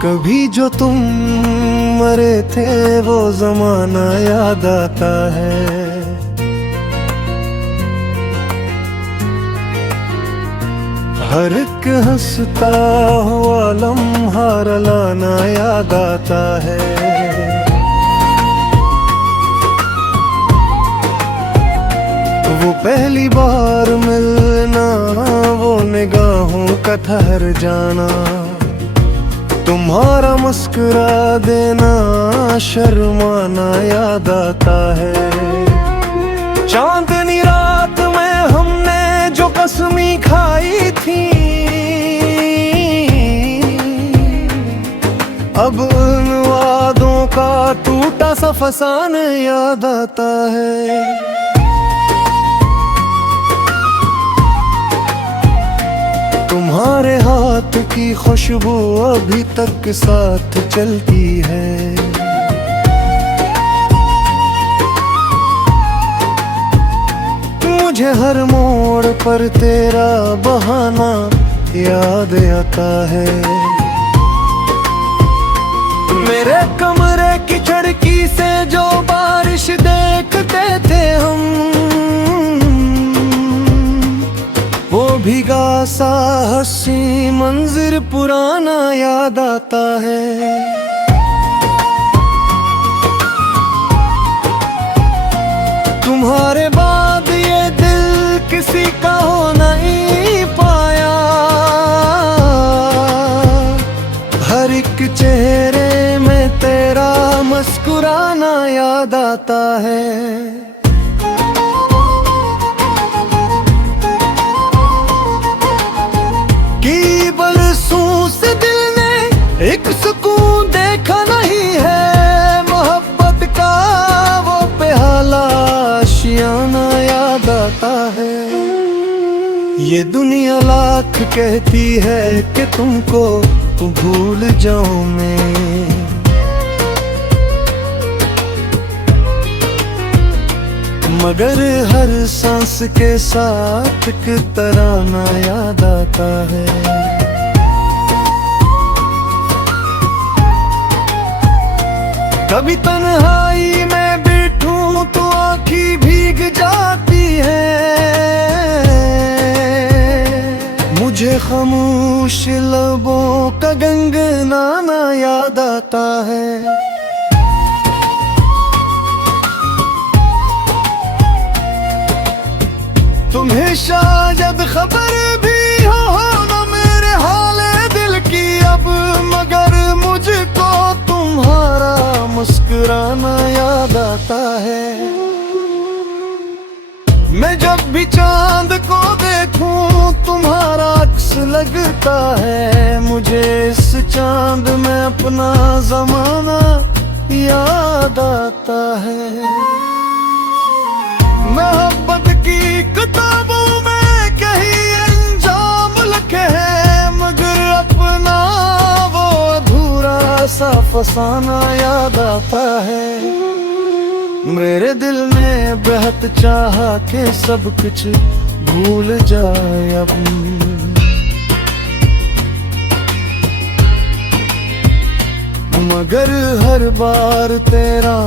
कभी जो तुम मरे थे वो जमाना याद आता है। हर एक हंसता हुआ लम्हा रुलाना याद आता है। वो पहली बार मिलना, वो निगाहों का ठहर जाना, तुम्हारा मुस्कुरा देना, शर्माना याद आता है। चांदनी रात में हमने जो कसमें खाई थी, अब उन वादों का टूटा सा फसाना याद आता है। तुम्हारे हाथ की खुशबू अभी तक साथ चलती है। मुझे हर मोड़ पर तेरा बहाना याद आता है। मेरे कमरे की खिड़की से जो बारिश देखते थे हम, वो भीगा सा हंसी मंजर पुराना याद आता है। तुम्हारे बाद ये दिल किसी का हो नहीं पाया। हर एक चेहरे में तेरा मुस्कुराना याद आता है। एक सुकून देखा नहीं है, मोहब्बत का वो प्याला आशियाना याद आता है। ये दुनिया लाख कहती है कि तुमको भूल जाऊं मैं, मगर हर सांस के साथ एक तराना याद आता है। कभी तन्हाई में बैठूं तो आँखें भीग जाती है। मुझे खामोश लबों का गुनगुनाना याद आता है। तुम्हें शायद खबर भी हो ना मेरे हाले दिल की अब, मगर मुझको तुम्हारा मुस्कुराना याद आता है। मैं जब भी चांद को देखूं तुम्हारा अक्स लगता है। मुझे इस चांद में अपना जमाना याद आता है। मोहब्बत की किताबों में कहीं अंजाम लिखे हैं, मगर अपना वो अधूरा सा फसाना याद आता है। मेरे दिल ने बेहद चाहा कि सब कुछ भूल जाए अब, मगर हर बार तेरा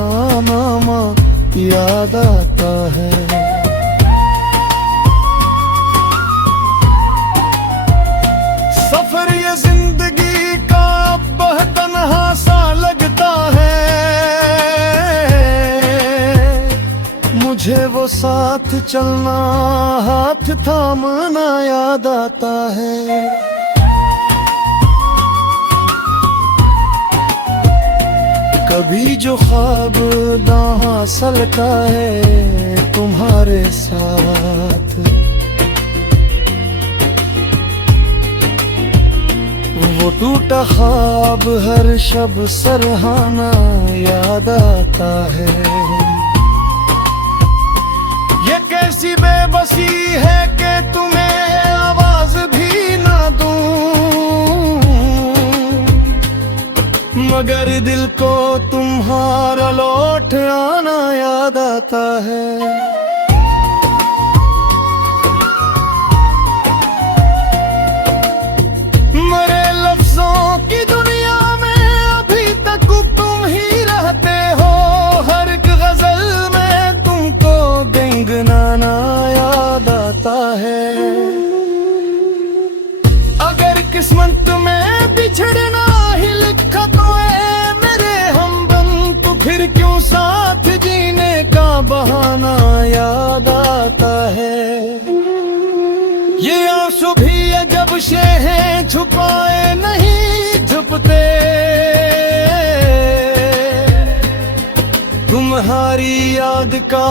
नाम याद आता है। सफर ये जिंदगी का बहुत तन्हा सा लगता है। मुझे वो साथ चलना, हाथ थामना याद आता है। कभी जो ख्वाब हासिल का है तुम्हारे साथ, वो टूटा ख्वाब हर शब सरहाना याद आता है। ये कैसी बेबसी है कि तुम्हें आवाज भी ना दूं, मगर दिल को तुम्हारा लौट आना याद आता है। मरे लफ्जों की दुनिया में साथ जीने का बहाना याद आता है। ये आंसू भी अजब से हैं, छुपाए नहीं छुपते। तुम्हारी याद का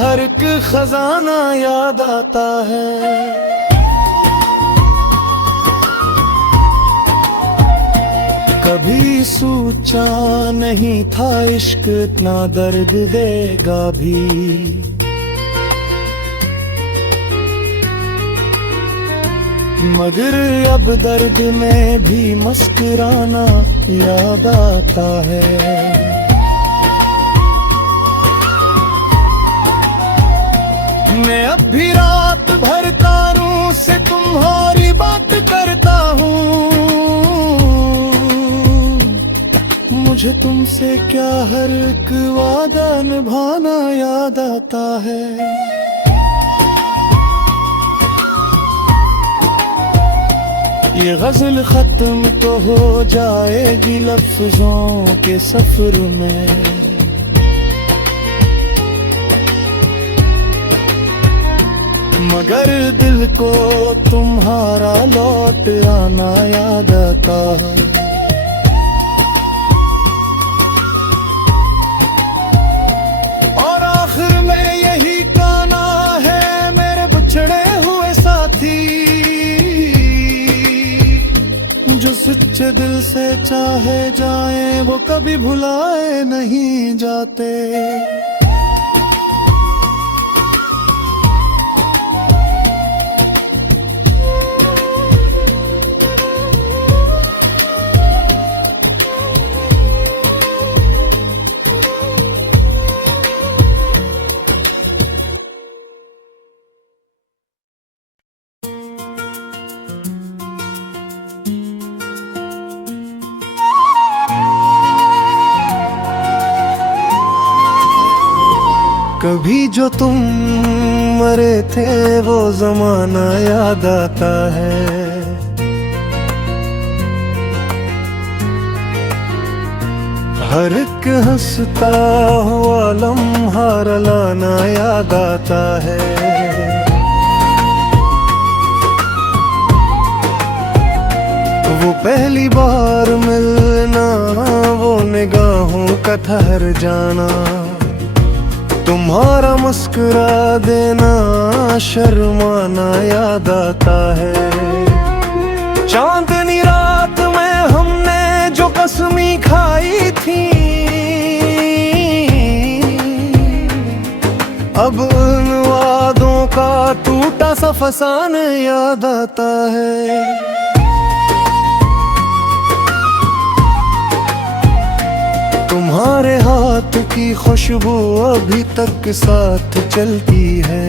हर एक खजाना याद आता है। कभी सोचा नहीं था इश्क इतना दर्द देगा भी। मगर अब दर्द में भी मुस्कुराना याद आता है। मैं अब भी रात भर तारों से तुम्हारी बात करता हूँ। मुझे तुमसे क्या हर एक वादा निभाना याद आता है। ये गजल खत्म तो हो जाएगी लफ्जों के सफर में। मगर दिल को तुम्हारा लौट आना याद आता है। और आखिर में यही गाना है मेरे बिछड़े हुए साथी। जो सच्चे दिल से चाहे जाए वो कभी भुलाए नहीं जाते। कभी जो तुम मरे थे वो जमाना याद आता है। हर एक हंसता हुआ लम्हा रुलाना याद आता है। वो पहली बार मिलना, वो निगाहों का ठहर जाना, तुम्हारा मुस्कुरा देना, शर्माना याद आता है। चांदनी रात में हमने जो कसमें खाई थी, अब उन वादों का टूटा सा फसान याद आता है। तुम्हारे हाथ की खुशबू अभी तक साथ चलती है।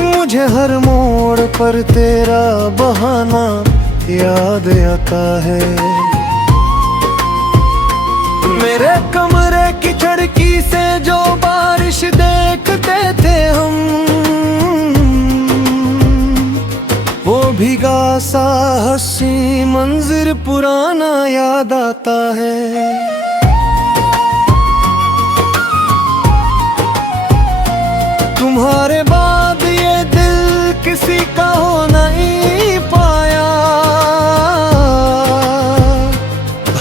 मुझे हर मोड़ पर तेरा बहाना याद आता है। मेरे कमरे की खिड़की से जो बारिश देखते थे हम, वो भीगा सा हंसी मंजर पुराना याद आता है। तुम्हारे बाद ये दिल किसी का हो नहीं पाया।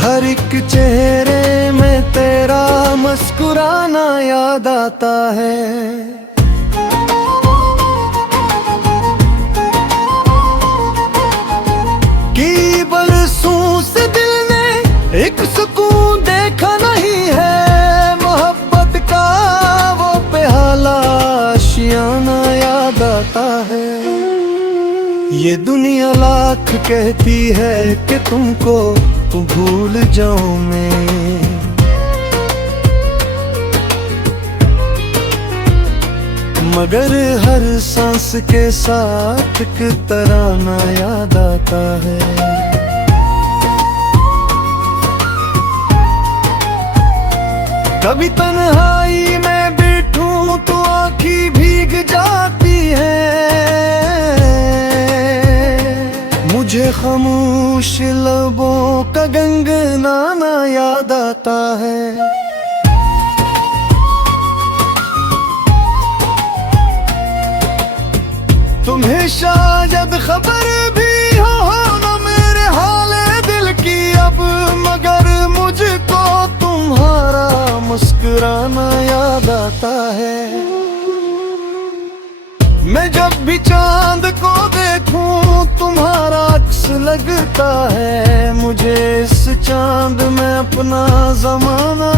हर एक चेहरे में तेरा मुस्कुराना याद आता है। एक सुकून देखा नहीं है, मोहब्बत का वो प्याला आशियाना याद आता है। ये दुनिया लाख कहती है कि तुमको भूल जाऊं मैं, मगर हर सांस के साथ एक तराना याद आता है। कभी तन्हाई में बैठूं तो आँखें भीग जाती है। मुझे खामोश लबों गंगनाना याद आता है। तुम्हें शायद खबर भी हो ना मेरे हाले दिल की अब, मगर मुझको तुम्हारा मुस्कुराना याद आता है। मैं जब भी चांद को देखूं तुम्हारा अक्स लगता है, मुझे इस चांद में अपना जमाना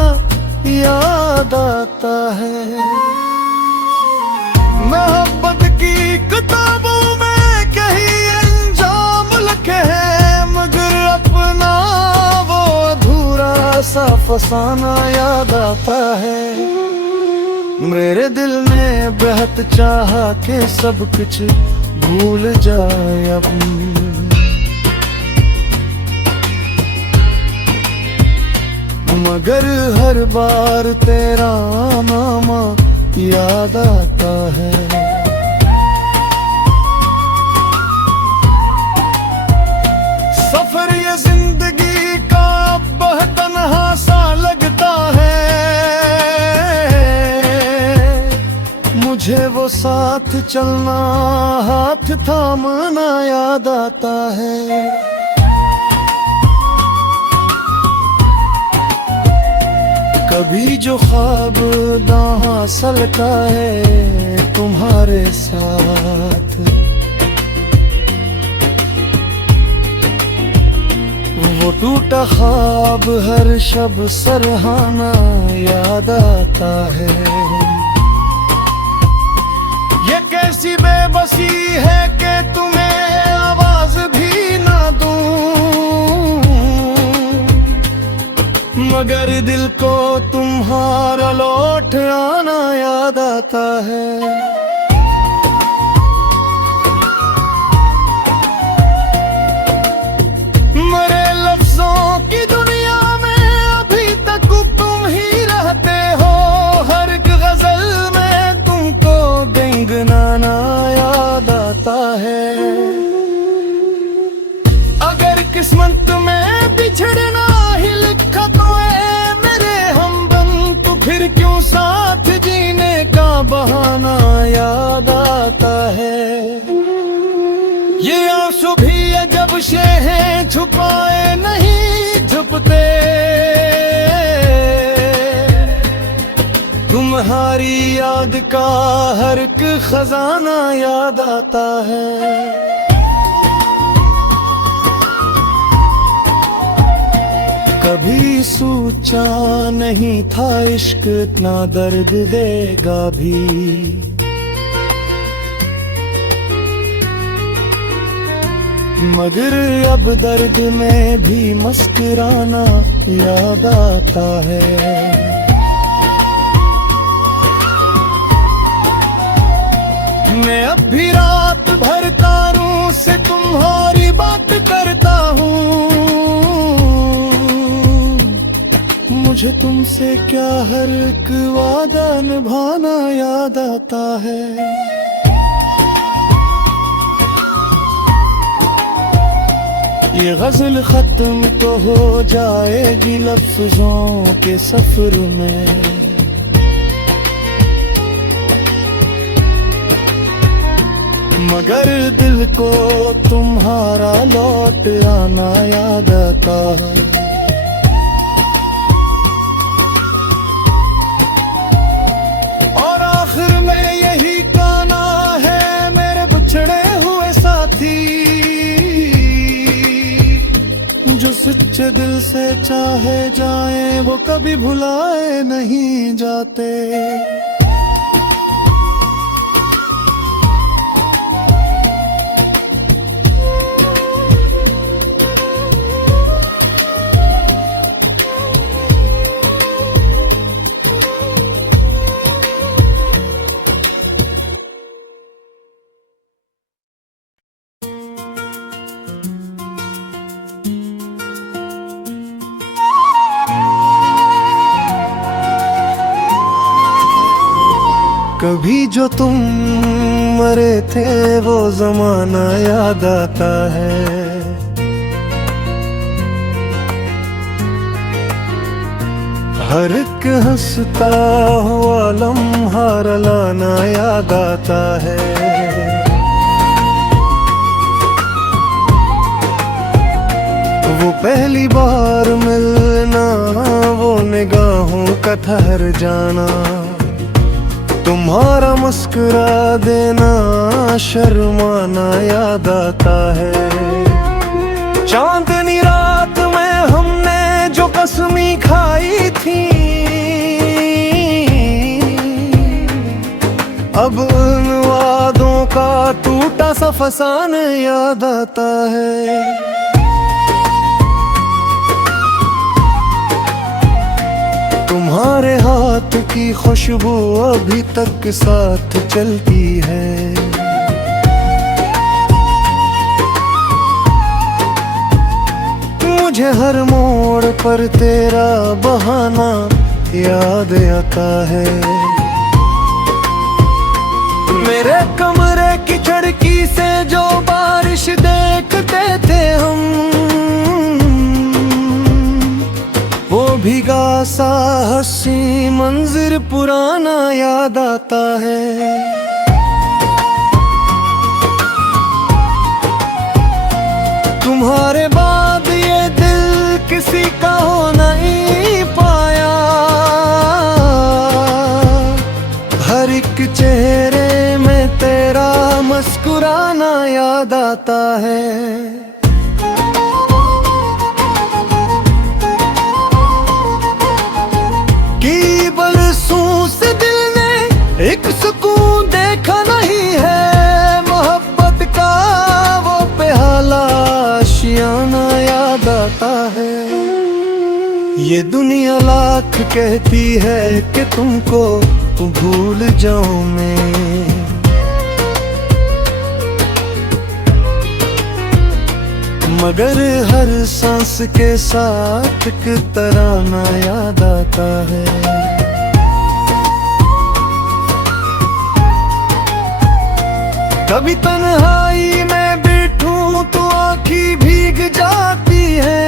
याद आता है। मोहब्बत की किताबों में कहीं अंजाम लिखे हैं, मगर अपना वो अधूरा सा फसाना याद आता है। मेरे दिल ने बेहद चाहा कि सब कुछ भूल जाए अब, मगर हर बार तेरा नाम याद आता है। सफर ये जिंदगी का बहुत तन्हा सा लगता है, मुझे वो साथ चलना हाथ थामना याद आता है। कभी जो ख्वाब ना हासिल का है तुम्हारे साथ, वो टूटा ख्वाब हर शब सरहाना याद आता है। ये कैसी बेबसी है कि तुम्हें आवाज भी ना दूं, मगर दिल को तुम्हारा लौट आना याद आता है। मरे लफ्जों की दुनिया में अभी तक तुम ही रहते हो, हर एक गजल में तुमको गंगनाना याद आता है। अगर किस्मत में बिछड़ना ही लिखा तो है मेरे हमदम, तो फिर क्यों साथ जीने का बहाना याद आता है। ये आंसू भी अजब से हैं छुपाए नहीं छुपते, तुम्हारी याद का हर एक खजाना याद आता है। कभी सोचा नहीं था इश्क इतना दर्द देगा भी, मगर अब दर्द में भी मुस्कुराना याद आता है। मैं अब भी रात भर तारों से तुम्हारी बात करता हूँ, मुझे तुमसे क्या हर एक वादा निभाना याद आता है। ये गजल खत्म तो हो जाएगी लफ्जों के सफर में, मगर दिल को तुम्हारा लौट आना याद आता है। और आखिर में यही गाना है मेरे बिछड़े हुए साथी, जो सच्चे दिल से चाहे जाए वो कभी भुलाए नहीं जाते। कभी जो तुम मरे थे वो जमाना याद आता है, हर एक हंसता हुआ लम्हा रुलाना याद आता है। वो पहली बार मिलना, वो निगाहों का ठहर जाना, तुम्हारा मुस्कुरा देना, शर्माना याद आता है। चांदनी रात में हमने जो कसमें खाई थी, अब उन वादों का टूटा सा फसाना याद आता है। तुम्हारे हाथ की खुशबू अभी तक साथ चलती है। मुझे हर मोड़ पर तेरा बहाना याद आता है। मेरे कमरे की खिड़की से जो बारिश देखते थे हम, वो भीगा सा हंसी मंजिर पुराना याद आता है। तुम्हारे बाद ये दिल किसी का हो नहीं पाया, हर एक चेहरे में तेरा मुस्कुराना याद आता है। एक सुकून देखा नहीं है, मोहब्बत का वो प्याला आशियाना याद आता है। ये दुनिया लाख कहती है कि तुमको भूल जाऊं मैं, मगर हर सांस के साथ एक तराना याद आता है। कभी तन्हाई में बैठूं तो आँखी भीग जाती है,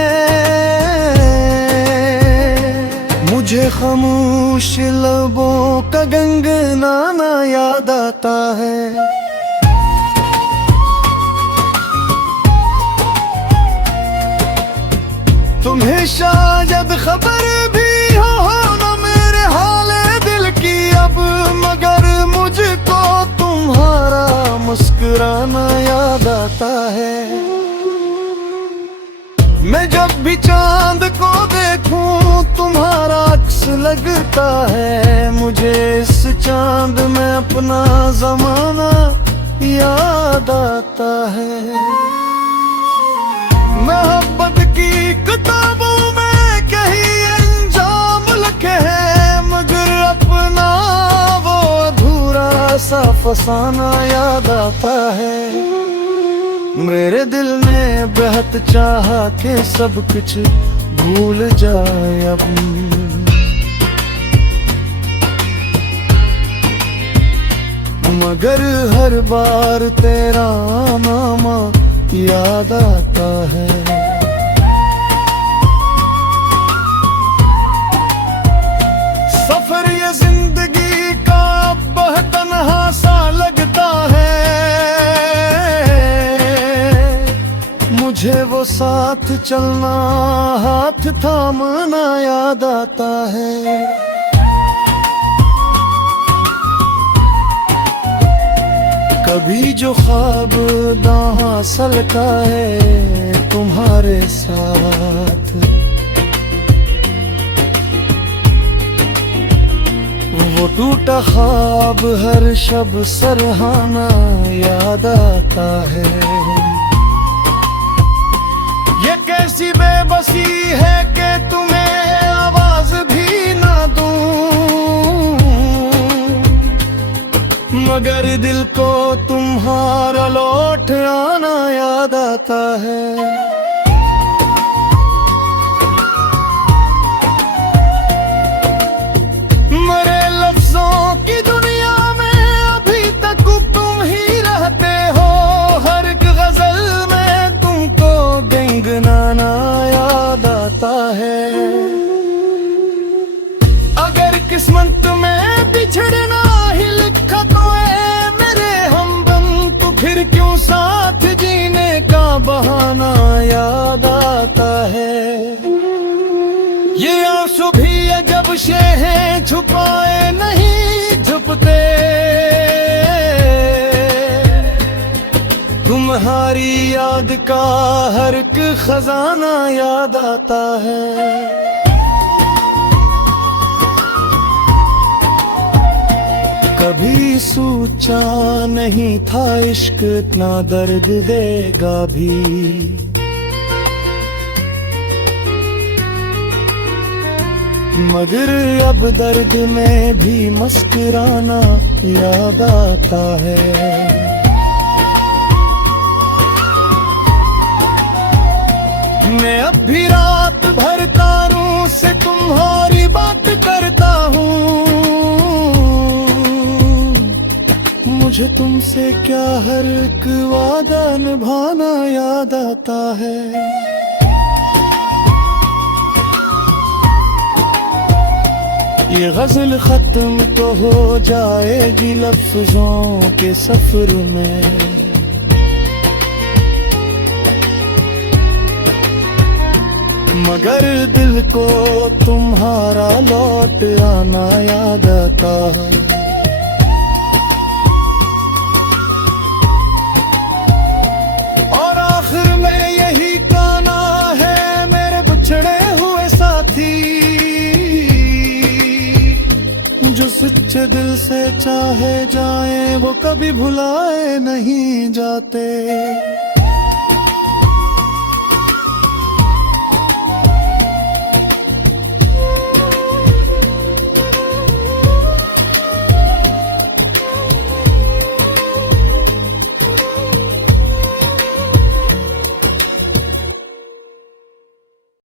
मुझे खामोश लबों का गुनगुनाना याद आता है। तुम्हें शायद खबर भी हो ना मेरे हाले दिल की अब, मगर मुझको तुम्हारा मुस्कुराना याद आता है। मैं जब भी चांद को देखूं तुम्हारा अक्स लगता है, मुझे इस चांद में अपना ज़माना याद आता है। मोहब्बत की किताबों में कहीं अंजाम लिखे हैं, मगर अपना वो अधूरा सा फसाना याद आता है। मेरे दिल ने बेहद चाहा कि सब कुछ भूल जाए अब, मगर हर बार तेरा नाम याद आता है। सफर ये जिंदगी का बहुत तन्हा सा लगता है, मुझे वो साथ चलना हाथ थामना याद आता है। कभी जो ख्वाब ना हासिल का है तुम्हारे साथ, वो टूटा ख्वाब हर शब सरहाना याद आता है। ये कैसी बेबसी है कि तुम्हें आवाज भी ना दूं, मगर दिल को तुम्हारा लौट आना याद आता है। मरे लफ्जों की दुनिया में अभी तक तुम ही रहते हो, हर एक गजल में तुमको गुनगुनाना याद आता है। किस्मत में बिछड़ना ही लिखा तो है मेरे हमदम, तो फिर क्यों साथ जीने का बहाना याद आता है। ये आंसू भी अजब शे हैं, छुपाए नहीं छुपते, तुम्हारी याद का हर एक खजाना याद आता है। कभी सोचा नहीं था इश्क इतना दर्द देगा भी, मगर अब दर्द में भी मुस्कुराना याद आता है। मैं अब भी रात भर तारों से तुम्हारी बात करता हूँ, मुझे तुमसे क्या हर एक वादा निभाना याद आता है। ये गजल खत्म तो हो जाएगी लफ्जों के सफर में, मगर दिल को तुम्हारा लौट आना याद आता है। और आखिर में यही कहना है मेरे बिछड़े हुए साथी, जो सच्चे दिल से चाहे जाए वो कभी भुलाए नहीं जाते।